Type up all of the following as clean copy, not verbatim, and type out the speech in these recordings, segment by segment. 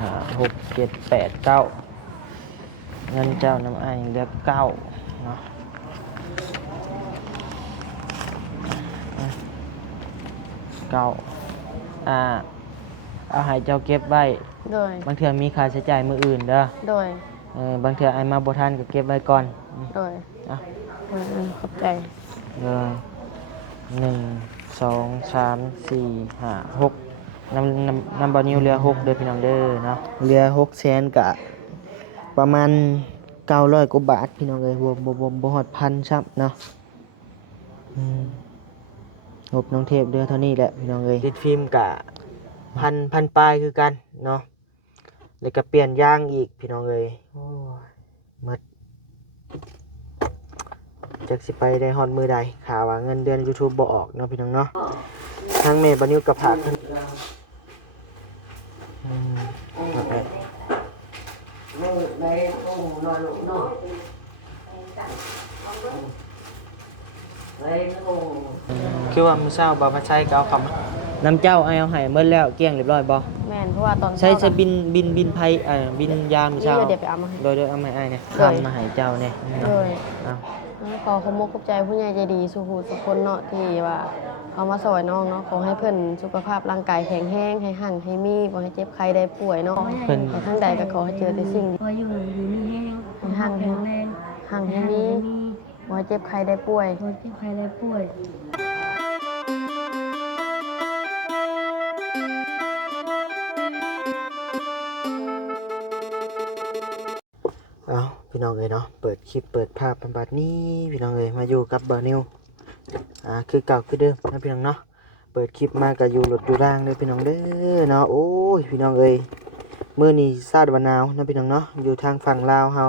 ห้าหกเจ็ดแปดเก้าเงินเจ้าน้ำอ้ายเหลือเก้าเนาะเก้าเอาให้เจ้าเก็บไว้โดยบางเทื่อมีค่าใช้จ่ายมื้ออื่นเด้อโดยบางเทื่ออ้ายมาบ่ทันก็เก็บไว้ก่อนโดยอ่ะขอบใจ เลย1 2 3 4 5 6น้ำบอนิวเรือ6เด้อพี่น้องเด้อเนาะเรือ6แสนกะประมาณ900กว่าบาทพี่น้องเอ้ยบ่ฮอดพันซับเนาะงบน้องเทพเดือเท่านี้แหละพี่น้องเอ้ยติดฟิล์มกะพันปลายคือกันเนาะแล้วก็เปลี่ยนยางอีกพี่น้องเอ้ยโอ้ยหมดจักสิไปได้ฮอดมือใดข่าวว่าเงินเดือน YouTube บ่ออกเนาะพี่น้องเนาะทางแม่บอนิวกับผากคือว่ามื้อเช้าบ่าวมาใช้ก็เอาคำน้ำเจ้าเอาให้หมดแล้วเกลี้ยงเรียบร้อยบ่แม่นเพราะว่าตอนใช้บินไผบินยามมื้อเช้าเดี๋ยวไปเอามาให้โดยเอามาให้อ้ายเนี่ยทำมาให้เจ้าเนี่ยเลยเอาขอขอบคุณขอบใจผู้ใหญ่ใจดีสุขุทุกคนเนาะที่ว่าเอามาสอยน้องเนาะขอให้เพิ่นสุขภาพร่างกายแข็งแรงให้หั่งให้มีบ่ให้เจ็บไข้ได้ป่วยเนาะเพิ่นทั้งใดก็ขอให้เจอแต่สิ่งพออยู่มีแห้ง ให้หั่งให้ แข็งแรง หั่งให้มีบ่ให้เจ็บไข้ได้ป่วย พอเจ็บใครได้ป่วย เอาพี่น้องเอ้ยเนาะเปิดคลิปเปิดภาพบัดนี้พี่น้องเอ้ยมาอยู่กับบอนิวคือเก่าคือเดิมนะพี่น้องเนาะเปิดคลิปมาก็อยู่รถอยู่ล่างเด้อพี่น้องเด้อเนาะโอ้ยพี่น้องเอ้ยมื้อนี้ซาดวะนาวนะพี่น้องเนาะอยู่ทางฝั่งลาวเฮา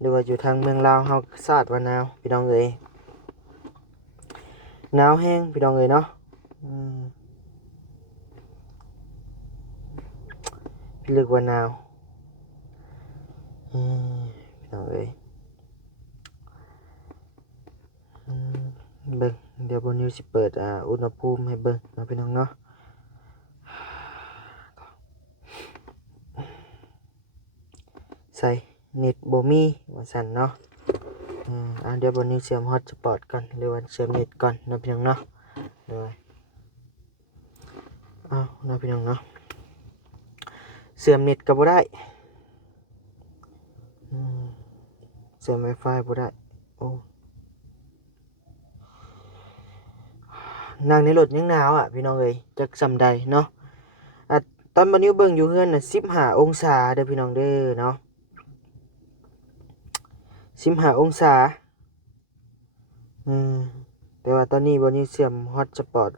หรือว่าอยู่ทางเมืองลาวเฮาซาดวะนาวพี่น้องเอ้ยหนาวแห้งพี่น้องเอ้ยเนาะพี่ลึกว่าหนาวพี่น้องเอ้ยเบิ่งเดี๋ยวบนนิวสิเปิดอุณหภูมิให้เบิ่งนะพี่น้องเนาะใส่เน็ตบ่มีว่าซั่นเนาะเดี๋ยวบนนิวเชื่อมฮอตสปอตก่อนหรือว่าเชื่อมเน็ตก่อนนะพี่น้องเนาะเดี๋ยวนะพี่น้องเนาะเชื่อมเน็ตก็บ่ได้เชื่อม Wi-Fi บ่ได้โอ้นั่งในรถยังหนาวพี่น้องเอ้ยจักซำใดเนาะตอนบัดนี้เบิ่งอยู่เฮือนน่ะ15องศาเด้อพี่น้องเด้อเนาะ15องศาแต่ว่าตอนนี้บัดนี้เชื่อมฮอตสปอต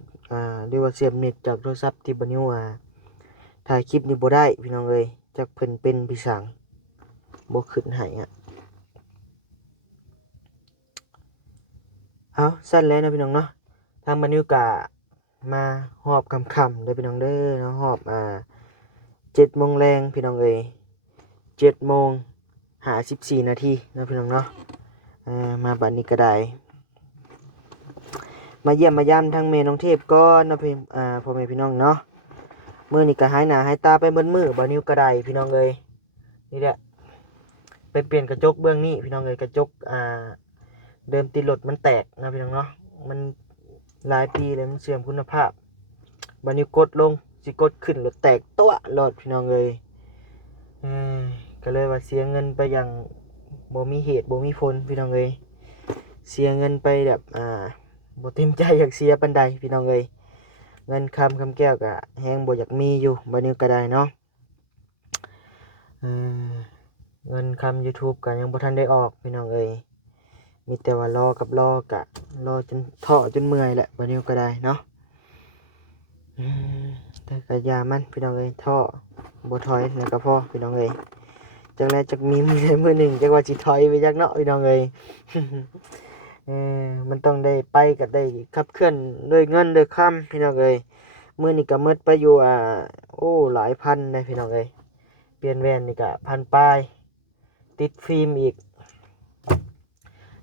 หรือว่าเชื่อมเน็ตจากโทรศัพท์ที่บัดนี้ถ่ายคลิปนี่บ่ได้พี่น้องเอ้ยจักเพิ่นเป็นพี่สังบ่ขึ้นให้เอาสั้นแล้วนะพี่น้องเนาะทางบัดนี้ก็มาฮอบค่ำๆเด้อพี่น้องเด้อเนาะฮอบ7 โมงแรงพี่น้องเอ้ย7 โมง54 นาทีนะพี่น้องเนาะมาบัดนี้ก็ได้มาเยี่ยมมายามทางแม่น้องเทพก่อนนะพี่พ่อแม่พี่น้องเนาะมื้อนี้ก็หายหน้าหายตาไปเบิดมื้อบ่นิ้วก็ได้พี่น้องเอ้ยนี่แหละไปเปลี่ยนกระจกเบื้องนี้พี่น้องเอ้ยกระจกเดิมติดรถมันแตกนะพี่น้องเนาะมันหลายปีแล้วมันเสื่อมคุณภาพบ่นิ้วกดลงสิกดขึ้นรถแตกตัวรถพี่น้องเอ้ยก็เลยว่าเสียเงินไปอย่างบ่มีเหตุบ่มีผลพี่น้องเอ้ยเสียเงินไปแบบบ่เต็มใจอยากเสียปานใดพี่น้องเอ้ยเงินคำแก้วก็แฮงบ่อยากมีอยู่บัดนี้ก็ได้เนาะเงินคำ YouTube ก็ยังบ่ทันได้ออกพี่น้องเอ้ยมีแต่ว่ารอกับรอกะรอจนท้อจนเมื่อยแหละบัดนี้ก็ได้เนาะแต่ก็อย่ามันพี่น้องเอ้ยท้อบ่ถอยแล้วก็พอพี่น้องเอ้ยจังได๋จักมีได้มื้อหนึ่งจักว่าสิถอยไปจักเนาะพี่น้องเอ้ยมันต้องได้ไปก็ได้ขับเคลื่อนด้วยเงินด้วยคำพี่น้องเอ้ยมื้อนี้ก็หมดไปอยู่โอ้หลายพันเลยพี่น้องเอ้ยเปลี่ยนแว่นนี่ก็พันปลายติดฟิล์มอีก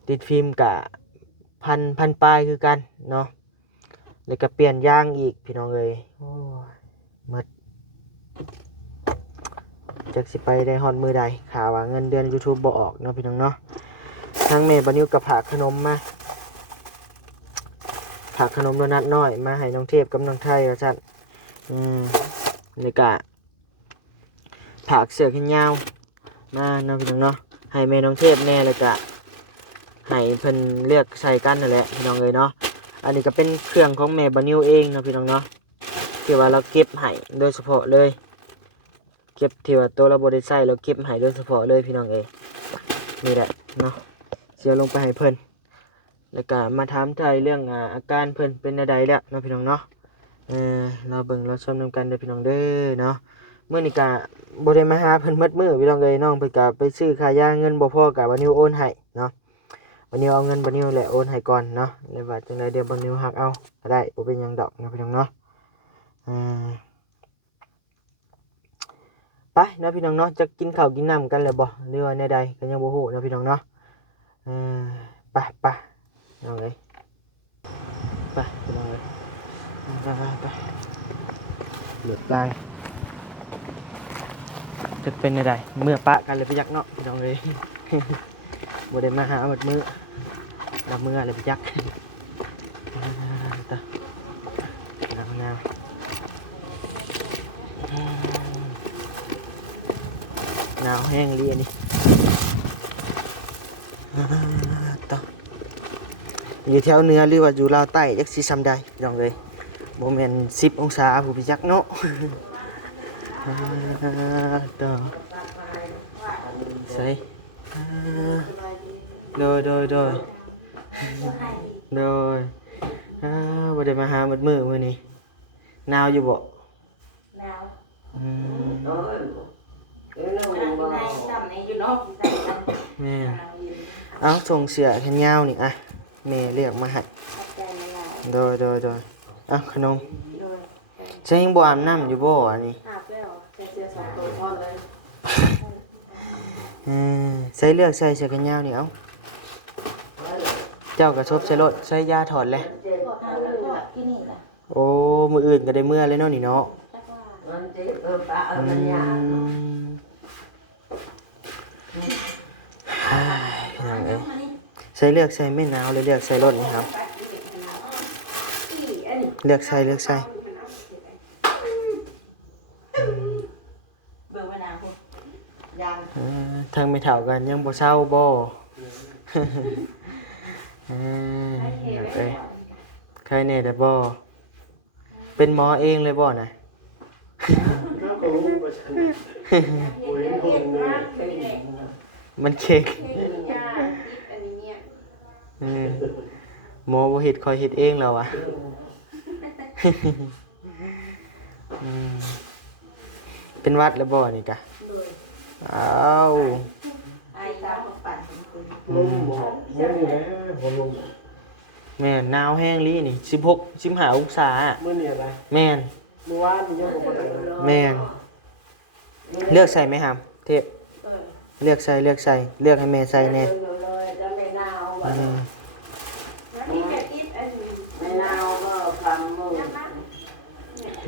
ติดฟิล์มก็พันปลายคือกันเนาะแล้วก็เปลี่ยนยางอีกพี่น้องเอ้ยโอ้หมด จักสิไปได้ฮอดมือใดข่าวว่าเงินเดือน YouTube บ่ออกเนาะพี่น้องเนาะทางแม่บ่นิวก็ฝากขนมมาฝากขนมโดนัทน้อยมาให้น้องเทพกับน้องไทยว่าซั่นนี่ก็ฝากเสื้อแขนยาวมาเนาะพี่น้องเนาะให้แม่น้องเทพแน่เลยก็ให้เพิ่นเลือกใส่กันนั่นแหละพี่น้องเอ้ยเนาะอันนี้ก็เป็นเครื่องของแม่บ่นิวเองเนาะพี่น้องเนาะที่ว่าเราเก็บให้โดยเฉพาะเลยเก็บที่ว่าตัวเราบ่ได้ใช้เราเก็บให้โดยเฉพาะเลยพี่น้องเอ้ยนี่แหละเนาะเสียลงไปให้เพิ่นแล้วก็มาถามไทยเรื่องอาการเพิ่นเป็นใดแล้วเนาะพี่น้องเนาะเราเบิ่งเราชมนำกันเด้อพี่น้องเด้อเนาะมื้อนี้ก็บ่ได้มาหาเพิ่นหมดมื้อพี่น้องเอ้ยน้องเพิ่นก็ไปซื้อค่ายาเงินบ่พอก็บ่นิวโอนให้เนาะบ่นิวเอาเงินบ่นิวแหละโอนให้ก่อนเนาะแล้วว่าจังไดเดี๋ยวบ่นิวหักเอาก็ได้บ่เป็นหยังดอกเนาะพี่น้องเนาะไปเนาะพี่น้องเนาะจะกินข้าวกินน้ำกันแล้วบ่หรือว่าแนวใดก็ยังบ่ฮู้เนาะพี่น้องเนาะไปน้องเอ้ยไปพี่น้องเอ้ยไปเลือกลายจะเป็นอะไรเมื่อปะกันเลยพี่ยักษ์เนาะพี่น้องเลย บ่ได้มาหาหมดมือดำมือเลยพี่ยักษ์ตาดำงามหนาวแห้งเรียนี่ตาอยู่แถวเหนือหรือว่าอยู่ลาวใต้ยักษ์ซีซัมได้พี่น้องเลยโมเมนต์10 องศาผู้พี่ยักษ์เนาะต่อใส่โดยบ่ได้มาหาหมดมื้อมื้อนี้หนาวอยู่บ่หนาวแม่เอาส่งเสื้อแขนยาวนี่อ่ะแม่เรียกมาให้โดยอ่ะขนมใช้ยังบ่อาบน้ำอยู่บ่อันนี้ใส่เลือกใส่เสื้อแขนยาวนี่เอาเจ้ากระทบใส่รถใส่ยาถอดเลยโอ้มืออื่นก็ได้เมื่อเลยเนาะนี่เนาะใส่เลือกใส่ไม่หนาวเลยเลือกใส่รถนี่ครับเลือกใส่ทางไม่เท่ากันยังบ่เศร้าบ่ใครเนี่ยแต่บ่เป็นหมอเองเลยบ่นะมันเช็คหมอบ่เฮ็ดคอยเฮ็ดเองแล้วอ่ะเป็นวัดแล้วบ่นี่กะอ้าวแม่นหนาวแห้งลีนี่16-15 องศามื้อนี้อะไรแม่นเมื่อวานนี่ยังบ่ได้แม่นเลือกใส่ไหมครับเทพเลือกใส่เลือกให้แม่ใส่แน่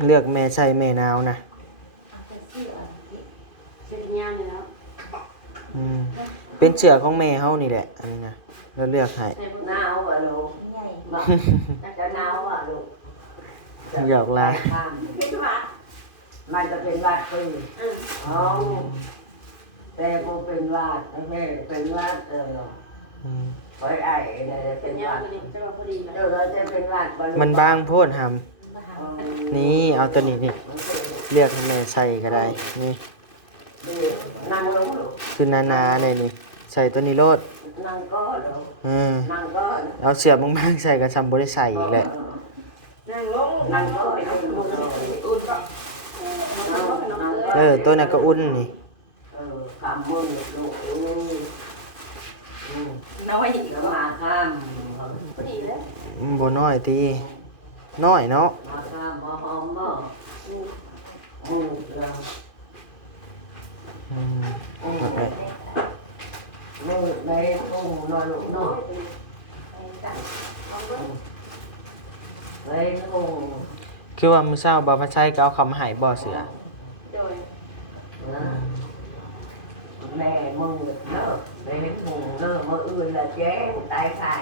เลือกแม่ใส่แม่หนาวนะเป็นเสื้อของแม่เฮานี่แหละอันนี้นะแล้วเลือกให้หนาวอ่ะลูกจะหนาวอ่ะลูกหยอกลามันจะเป็นวัดปีแต่กูเป็นวัดแม่เป็นวัดไว้ไอ้เนี่ยเป็นวัดเราจะเป็นวัดมันบางโพดหำนี่เอาตัวนี้นี่เลือกให้แม่ใส่ก็ได้นี่นั่งลงคือนาเลยนี่ใส่ตัวนี้โลดนั่งก้อนนั่งก้อนเอาเสื้อบางๆใส่กับซัมบ่ได้ใส่อีกแหละนั่งลงนั่งก้อนตัวนั้นก็อุ่นนี่คำมือลูกน้อยอีกแล้วมาข้ามบ่น้อยตีน้อยเนาะมาข้ามมาหอมบ่เรามือในตู้นอนลูกเนาะในตู้คือว่ามื้อเช้าบ่าวพระชัยก็เอาคำมาให้บ่เสือ แม่มึงเนาะไปเฮ็ดหุงเนาะมื้ออื่นละแจ้งตายไข่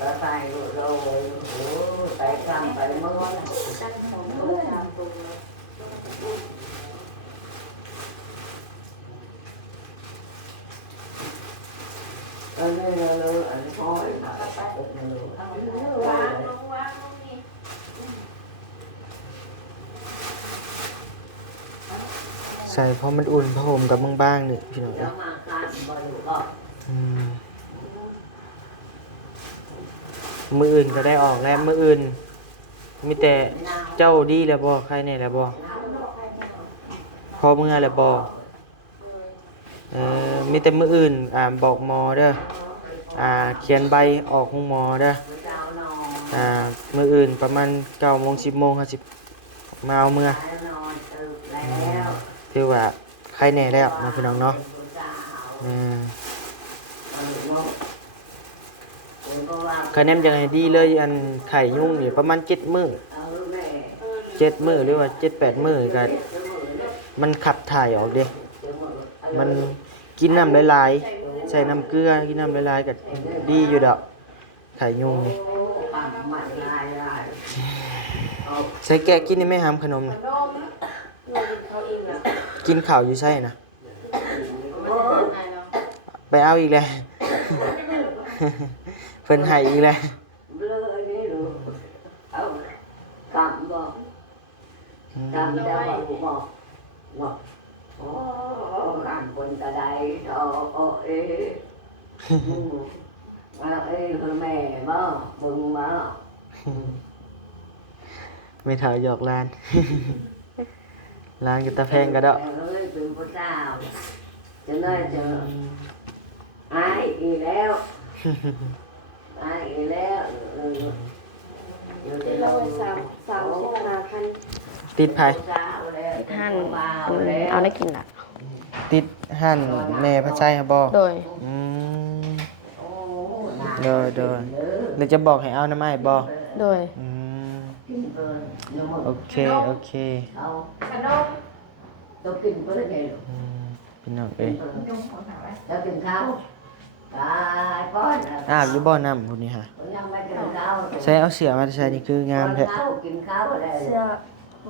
ก็ตายโลโอ้ตายกรรมไปเมื่ออันนี้เราอันห้อยมาใส่เพราะมันอุ่นผ้าห่มกับบางๆนี่พี่น้อง แล้วมาการบริโภค มืออื่นก็ได้ออกแล้วมืออื่นมีแต่เจ้าดีแล้วบ่ใครเนี่ยแล้วบ่พอเมื่อแล้วบ่มีแต่มืออื่นบอกหมอเด้อเขียนใบออกของหมอเด้อมืออื่นประมาณ9 โมง 10 โมง50มาเอาเมื่อถือว่าใครแน่แล้วนะพี่น้องเนาะคะแนนยังไงดีเลยอันไข่ยุ่งนี่ประมาณ7 มื้อ7 มื้อหรือว่า7-8 มื้อก็มันขับถ่ายออกเด้มันกินน้ำหลายๆใส่น้ำเกลือกินน้ำหลายๆก็ดีอยู่ดอกไข่ยุ่งนี่ใส่แกะกินนี่ไม่ห้ามขนมนะกินข้าวอยู่ใช่นะไปเอาอีกแล้ว เพิ่นให้อีกแล้ว cảmบอกcảm đã bảoบอกบอกโอ้การคนตะไดโอ้เอ๊ะว่าเอ๊ะคือแม่บ่บึงบ่ ไม่เท่าหยอกลาน ลานกับตาแพงก็ดอก เอ้ยเป็นพระเจ้าจะได้เจออายอีแล้วอายอีแล้วอยู่ที่เรา30,000 ติดไผ ท่านเอาได้กินล่ะ ติดหั่นแม่พระชัยบ่ โดย อืมโดยเดี๋ยวจะบอกให้เอาน้ำไม้บ่ โดย อืมโอเคต้องกินก็ได้เลย พี่น้องเอ้ย แล้วกินข้าวตายก้อน อยู่บ่น้ำพุ่นนี่ฮะ ยังไม่กินข้าว ใช้เอาเสือมาใช้นี่คืองามแท้ กินข้าวเลย เสื้อ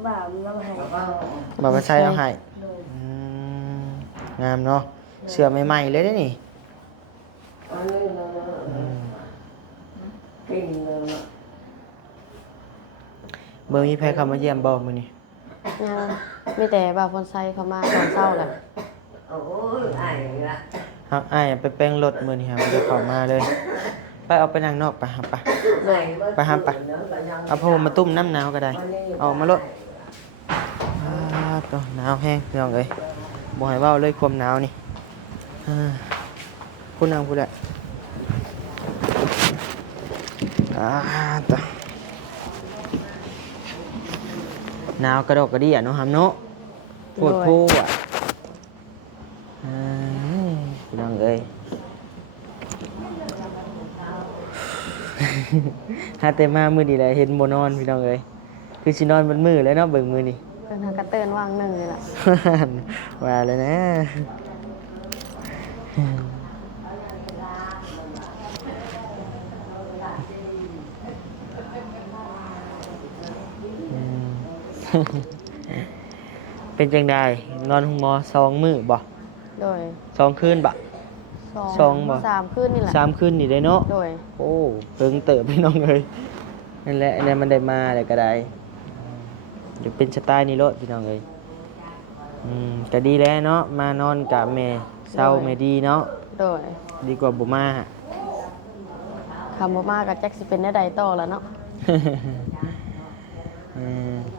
บ่าวเราให้ บอกว่าใช้เอาให้อืมงามเนาะเสือใหม่ๆเลยเด้อนี่ กิน เบิ่งมีไผเข้ามาเยี่ยมบ่มื้อนี้ ยังมีแต่บ่าวคนไซเขามาตอนเช้าแหละ โอ้ยไอ้ละ ครับอ้ายไปแปลงรถมื้อนี้ครับบ่ได้เข้ามาเลย ไปเอาไปนั่งนอกไปครับไป ไปหาไป เอาผ้าห่มมาตุ้มน้ำหนาวก็ได้เอามารถตัวหนาวแห้งพี่น้องเอ้ยบ่ให้เว้าเลยความหนาวนี่คุณนางพูดแหละตัวหนาวกระดกกระดิ่งเนาะครับเนาะปวดผู้พี่น้องเอ้ย หาแต่มามื้อนี้แหละเห็นบ่นอนพี่น้องเอ้ยคือสินอนบนมือแล้วเนาะเบิ่งมื้อนี้ เพิ่นหากระเตือนวางหนึ่งนี่ล่ะ ว่าเลยนะเป็นจังไดนอนห้องหมอ2 มื้อบ่ โดย 2 คืนบ่สองบ่ 3คืนนี่แหละ 3 คืนนี่ได้เนาะ โดย โอ้เพิ่งเติบพี่น้องเอ้ยนั่นแหละอันนี้มันได้มาแล้วก็ได้เดี๋ยวเป็นสไตล์นี้โลดพี่น้องเอ้ยก็ดีแล้วเนาะมานอนกับแม่เศร้าแม่ดีเนาะ โดย ดีกว่าบ่มา คำบ่มาก็จักสิเป็นแนวใดต่อแล้วเนาะ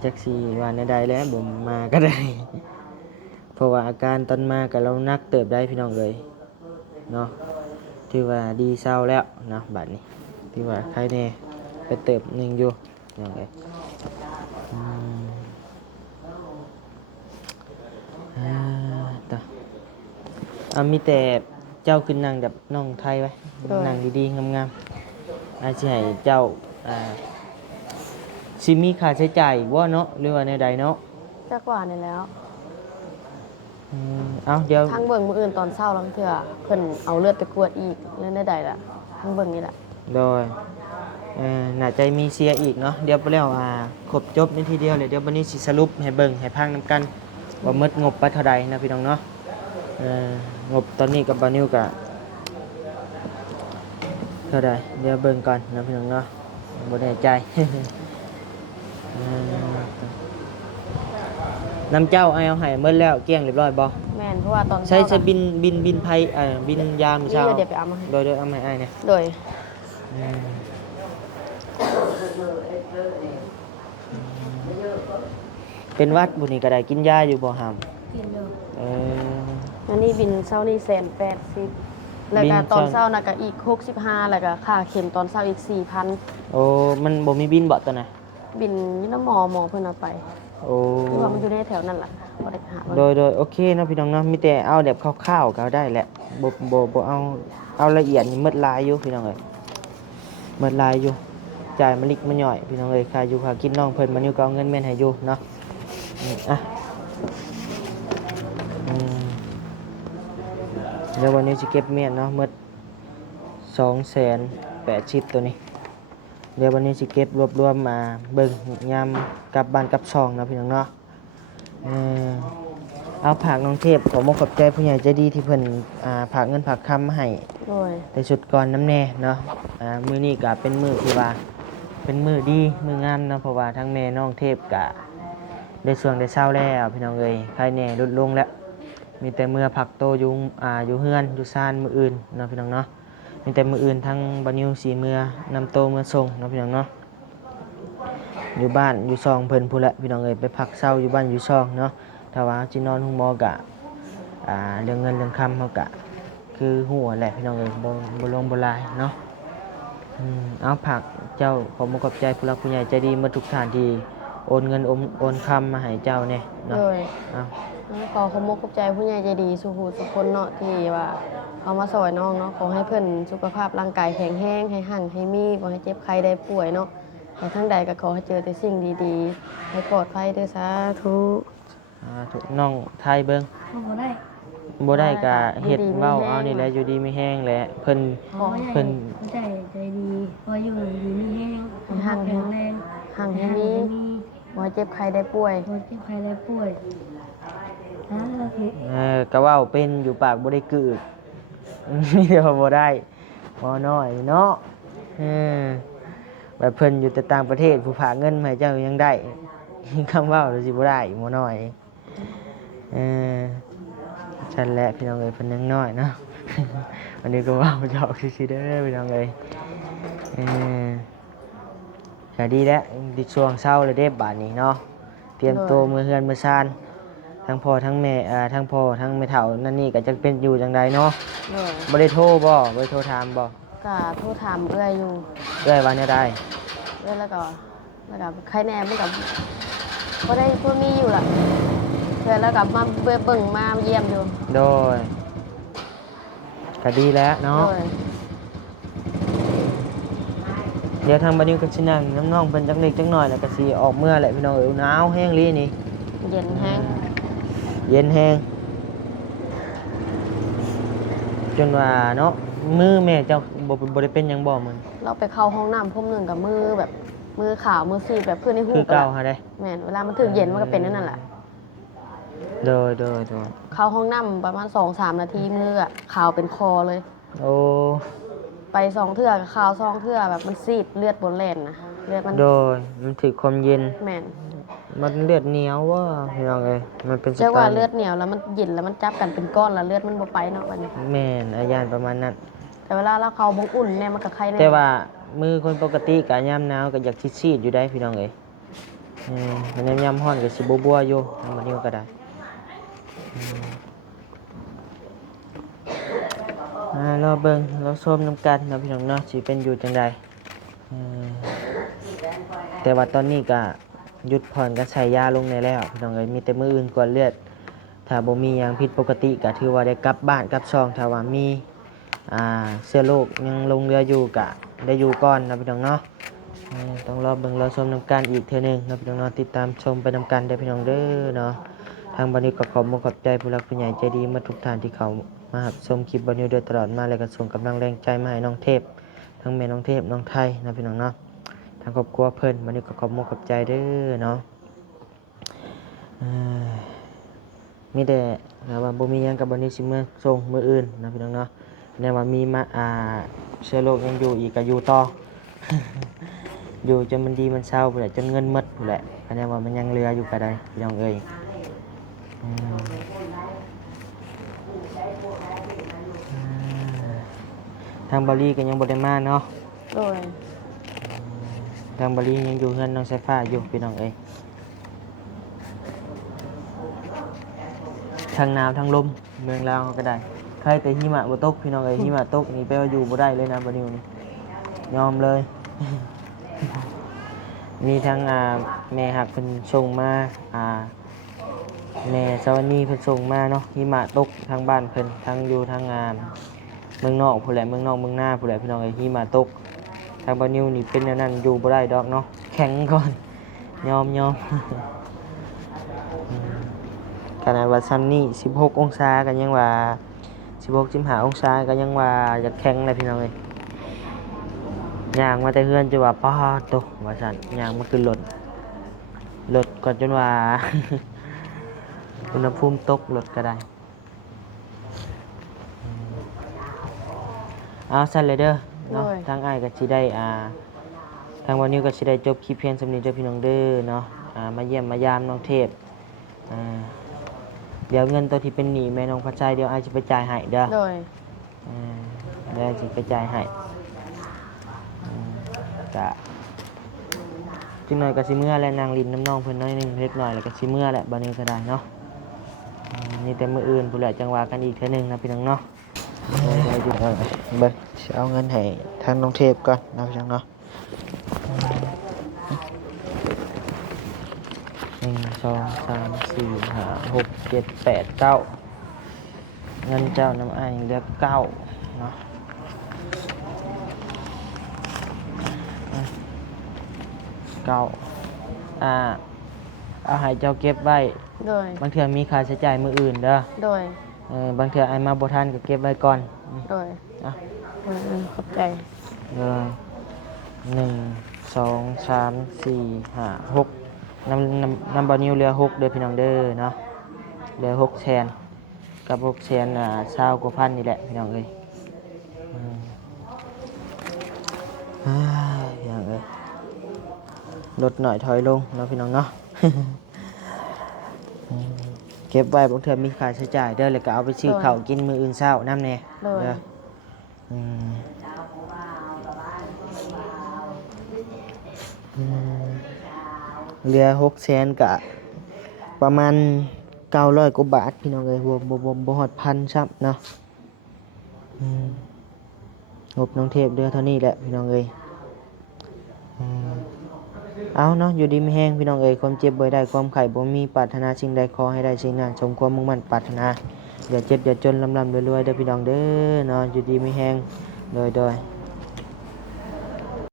จักสิว่าแนวใดแล้วบ่มาก็ได้ เพราะว่าอาการตอนมาก็เรานักเติบได้พี่น้องเอ้ยเนาะถือว่าดีเศร้าแล้วเนาะบัดนี้ถือว่าใครแน่ไปเติบหนึงอยู่พี่น้องเอ้ยมีแต่เจ้าขึ้นนั่งกับน้องไทยไว้นั่งดีๆงามๆอาจสิให้เจ้าสิมีค่าใช้จ่ายอีกบ่เนาะหรือว่าแนวใดเนาะ จักว่านี่แล้ว เอาเดี๋ยว ทางเบิ่งมื้ออื่นตอนเช้าลังเทื่อเพิ่นเอาเลือดไปกวดอีกเรื่องใดๆล่ะทางเบิ่งนี่แหละ โดยน่าจะมีเสียอีกเนาะเดี๋ยวไปแล้วครบจบในทีเดียวเลยเดี๋ยววันนี้สิสรุปให้เบิ่งให้พังนำกันว่าหมดงบไปเท่าใดนะพี่น้องเนาะงบตอนนี้กับบานิวก็เท่าใดเดี๋ยวเบิ่งก่อนนะพี่น้องเนาะบ่แน่ใจ น้ำเจ้าเอาให้หมดแล้วเกลี้ยงเรียบร้อยบ่ แม่นเพราะว่าตอน ใช้ เช้า บินไผบินยาม นี่ เช้า เดี๋ยวไปเอามาให้ โดยเอามาให้อ้ายเนี่ย โดย เป็นวัดบุนี่ก็ได้กินยาอยู่บ่หาม กินเลย อันนี้บินเช้านี่180แล้วก็ตอนเช้าน่ะก็อีก65แล้วก็ค่าเข็มตอนเช้าอีก 4,000 โอ้มันบ่มีบินบ่ตัวน่ะ บินอยู่น้ำหมอเพิ่นเอาไป โอ้ เพราะว่ามันอยู่ในแถวนั่นล่ะบ่ได้หา โดยโอเคเนาะพี่น้องเนาะมีแต่เอาแบบคร่าวๆก็ได้แหละบ่เอาละเอียดนี่หมดหลายอยู่พี่น้องเอ้ยหมดหลายอยู่จ่ายมาลิกมาย่อยพี่น้องเอ้ยค่าอยู่ค่ากินน้องเพิ่นมานิ้วก็เอาเงินแม่นให้อยู่เนาะอ่ะเดี๋ยววันนี้สิเก็บเมียนเนาะหมด280,000ตัวนี้เดี๋ยววันนี้สิเก็บรวบรวมมาเบิ่งยามกลับบ้านกลับช่องนะพี่น้องเนาะเอาผักน้องเทพขอมขอบใจผู้ใหญ่ใจดีที่เพิ่นผากเงินผากคำมาให้ โดย แต่ชุดก่อนน้ำแน่เนาะมื้อนี้ก็เป็นมื้อที่ว่าเป็นมื้อดีมื้องามเนาะเพราะว่าทั้งแม่น้องเทพก็ได้ช่วงได้เช้าแล้วพี่น้องเอ้ยใครแน่ลดลงแล้วมีแต่เมื่อผักโตอยู่อยู่เฮือนอยู่ซ่านมื้ออื่นเนาะพี่น้องเนาะมีแต่มื้ออื่นทั้งบ่นิวสีเมื่อนำโตเมื่อส่งเนาะพี่น้องเนาะอยู่บ้านอยู่ซองเพิ่นพู้นแหละพี่น้องเอ้ยไปพักเช้าอยู่บ้านอยู่ซองเนาะถ้าว่าจินอนห้องหมอกะเรื่องเงินเรื่องคำเฮากะคือหัวแหละพี่น้องเอ้ยบ่ลงบ่ลายเนาะเอาผักเจ้าขอขอบใจผู้หลักผู้ใหญ่ใจดีหมดทุกท่านที่โอนเงินโอนคำมาให้เจ้าเนี่ยเนาะ โดย เอา ขอขอบใจผู้ใหญ่ใจดีสุขูทุกคนเนาะที่ว่าเอามาสอนน้องเนาะขอให้เพิ่นสุขภาพร่างกายแข็งแรงให้หั่งให้มีบ่ให้เจ็บไข้ได้ป่วยเนาะให้ทั้งใดก็ขอให้เจอแต่สิ่งดีๆให้ปลอดภัยเด้อสาธุ ถูกน้องไทยเบิ่ง เขาบอกได้ บ่ได้ก็เฮ็ดเว้าเอานี่แหละอยู่ดีไม่แห้งแหละเพิ่น ขอให้ เพิ่น ใจดีพออยู่ดีมีแห้ง ให้หั่ง แข็งแรง หั่งให้มีบ่ให้เจ็บไข้ได้ป่วย คนเจ็บใครได้ป่วยโอเค ก็เว้าเป็นอยู่ปากบ่ได้กึก มีแต่ว่าบ่ได้บ่น้อยเนาะแบบเพิ่นอยู่แต่ต่างประเทศผู้ฝากเงินมาให้เจ้ายังได้ คำเว้าสิบ่ได้บ่น้อยฉันแหละพี่น้องเอ้ยเพิ่นยังน้อยเนาะ วันนี้ก็เว้าหยอกซื่อๆเด้อพี่น้องเอ้ยก็ดีแล้วดิช่วงเช้าเลยเด้บาดนี้เนาะเตรียมตัวมื้อเฮือนมื้อซานทั้งพ่อทั้งแม่ทั้งพ่อทั้งแม่เฒ่านั่นนี่ก็จักเป็นอยู่จังใดเนาะ โดย บ่ได้โทรบ่ได้โทรถามบ่ ก็โทรถามเอื้อยอยู่ เอ้ยว่าแนวใด เอื้อยแล้วก็ใครแน่มันก็บ่ได้บ่มีอยู่ล่ะเอื้อยแล้วก็มาเบิ่งมาเยี่ยมอยู่ โดยก็ดีแล้วเนาะ โดย เดี๋ยวทางบัดนี้ก็สินั่งน้องๆเพิ่นจักเล็กจักน้อยแล้วก็สิออกเมื่อแหละพี่น้องเอ้ยหนาวแห้งลีนี่ เย็นแฮง เย็นแห้งจนว่าเนาะมือแม่เจ้าบ่ได้เป็นหยังบ่มื้อ เราไปเข้าห้องน้ำพุ่มหนึ่งกับมือแบบมือขาวมือซีดแบบเพื่อนในหู คือเก่าหาได้ แม่นเวลามันถึงเย็นมันก็เป็นนั่นแหละ โดย เข้าห้องน้ำประมาณ2-3 นาทีมืออะขาวเป็นคอเลย โอ้ ไป2 เทื่อขาว2 เทื่อแบบมันซีดเลือดบนแลนนะเลือดมัน โดยมันถือความเย็น แม่น มันเลือดเหนียวว่าพี่น้องเอ้ยมันเป็นส เจ้า ไต ว่า ล์ เลือดเหนียวแล้วมันเย็นแล้วมันจับกันเป็นก้อนแล้วเลือดมันบ่ไปเนาะวันนี้ แม่นอาญานประมาณนั้น แต่เวลาเราเข้าบงอุ่นเนี่ยมันก็ไข้แน่ แต่ว่ามือคนปกติกะยามหนาวก็อยากซีดๆอยู่ได้พี่น้องเอ้ยมันยามร้อนก็สิบัวๆอยู่ทางบัดนี้ก็ได้รอเบิ่งเราชมนํกันเนาะพี่น้องเนาะสิเป็นอยู่จังใดแต่ว่าตอนนี้ก็หยุดผ่อนก็ใช้ยาลงในแล้วพี่น้องเอ้ยมีแต่มื้ออื่นกวดเลือดถ้าบ่มีหยังผิดปกติก็ถือว่าได้กลับบ้านกลับช่องถ้าว่ามีเชื้อโรคยังลงเรืออยู่ก็ได้อยู่ก่อนนะพี่น้องเนาะต้องรอเบิ่งรอชมนำกันอีกเทื่อนึงนะพี่น้องเนาะติดตามชมไปนำกันได้อพี่น้องเด้อเนาะถ้า างบานิวก็ขอบคุณขอบใจผู้รักผู้ใหญ่ใจดีมาทุกท่านที่เขามารับชมคลิปบานิวโดยตลอดมาแล้วก็ส่งกำลังแรงใจมาให้น้องเทพทั้งแม่น้องเทพน้องไทยนะพี่น้องเนาะทางครอบครัวเพิ่นบานิวก็ขอบคุณขอบใจเด้อเนาะมีแต่ว่าบ่มีหยังกับบานิวสิเมื่อส่งมื้ออื่นนะพี่น้องเนาะแน่ว่ามีมาเชื้อโรคยังอยู่อีกก็อยู่ต่อ อยู่จนมันดีมันเศร้าพุ่นแหละจนเงินหมดพุ่นแหละคะแนนว่ามันยังเหลืออยู่ก็ได้พี่น้องเอ้ยทางบาลีก็ยังบ่ได้มาเนาะ โดย ทางบาลียังอยู่เฮือนน้องสายฟ้าอยู่พี่น้องเอ้ยทางหนาวทางลมเมืองลาวก็ได้ใครแต่หิมะบ่ตกพี่น้องเอ้ยหิมะตกนี่แปลว่าอยู่บ่ได้เลยนะบ่นิวนี่ยอมเลย มีทั้งแม่หักเพิ่นส่งมาแม่สวรรณีเพิ่นส่งมาเนาะหิมะตกทางบ้านเพิ่นทั้งอยู่ทางเมืองนอกผู้แหละเมืองนอกเมืองหน้าผู้แหละพี่น้องเอ้ยหิมะตกทางบ้านนิวนี่เป็นแนวนั้นอยู่บ่ได้ดอกเนาะแข็งก่อนยอม ขนาดว่าซันนี่16 องศาก็ยังว่า16-15 องศาก็ยังว่าอยากแข็งเลยพี่น้องเอ้ยย่างมาแต่เฮือนจะว่าป้าโตว่าซั่นย่างมาขึ้นรถก่อนจนว่า อุณหภูมิตกรถก็ได้เอาซั่นเลยเด้อเนาะทางอ้ายก็สิได้ทางวันนี้ก็สิได้จบคลิปเพียงสำนี้เด้อพี่น้องเด้อเนาะมาเยี่ยมมายามน้องเทพเดี๋ยวเงินตัวที่เป็นหนี้แม่น้องพระใจเดี๋ยวอ้ายสิไปจ่ายให้เด้อ โดย เดี๋ยวสิไปจ่ายให้ก็จังหน่อยก็สิเมื่อและนางลินน้ำน้องเพิ่นน้อยหนึงเล็กน้อยแล้วก็สิเมื่อแหละบัดนี้ก็ได้เนาะนี่แต่มื้ออื่นพุ่นแหละจังว่ากันอีกเทื่อนึงนะพี่น้องเนาะได้อยู่เบิ่งสิเอาเงินให้ทางน้องเทพก่อนนะพี่น้องเนาะ1 2 3 4 5 6 7 8 9เงินเจ้าน้ำอ้ายเหลือ9เนาะเอาให้เจ้าเก็บไว้ โดย บางเทื่อมีค่าใช้จ่ายมื้ออื่นเด้อ โดย บางเทื่อไอ้มาบ่ทันก็เก็บไว้ก่อน โดย อ่ะ ขอบใจ 1 2 3 4 5 6น้ำบ่นิวเหลือ6เด้อพี่น้องเด้อเนาะเหลือ6แสนกับ6แสน20กว่าพันนี่แหละพี่น้องเอ้ยอย่างเอ้ยลดหน่อยถอยลงเนาะพี่น้องเนาะ เก็บไว้บางเทื่อมีค่าใช้จ่ายเด้อแล้วก็เอาไปซื้อข้าวกินมื้ออื่นเช้านำแน่ โดย เด้อเหลือ6แสนกะประมาณ900 กว่าบาทพี่น้องเอ้ยบ่ฮอดพันซับเนาะงบน้องเทพเดือเท่านี้แหละพี่น้องเอ้ยเอาเนาะอยู่ดีมีแห้งพี่น้องเอ้ยความเจ็บบ่ได้ความไข้บ่มีปรารถนาสิ่งใดขอให้ได้สิ่งนั้นสมความมุ่งมั่นปรารถนาอย่าเจ็บอย่าจนลำรวยๆเด้อพี่น้องเด้อเนาะอยู่ดีมีแห้งโดย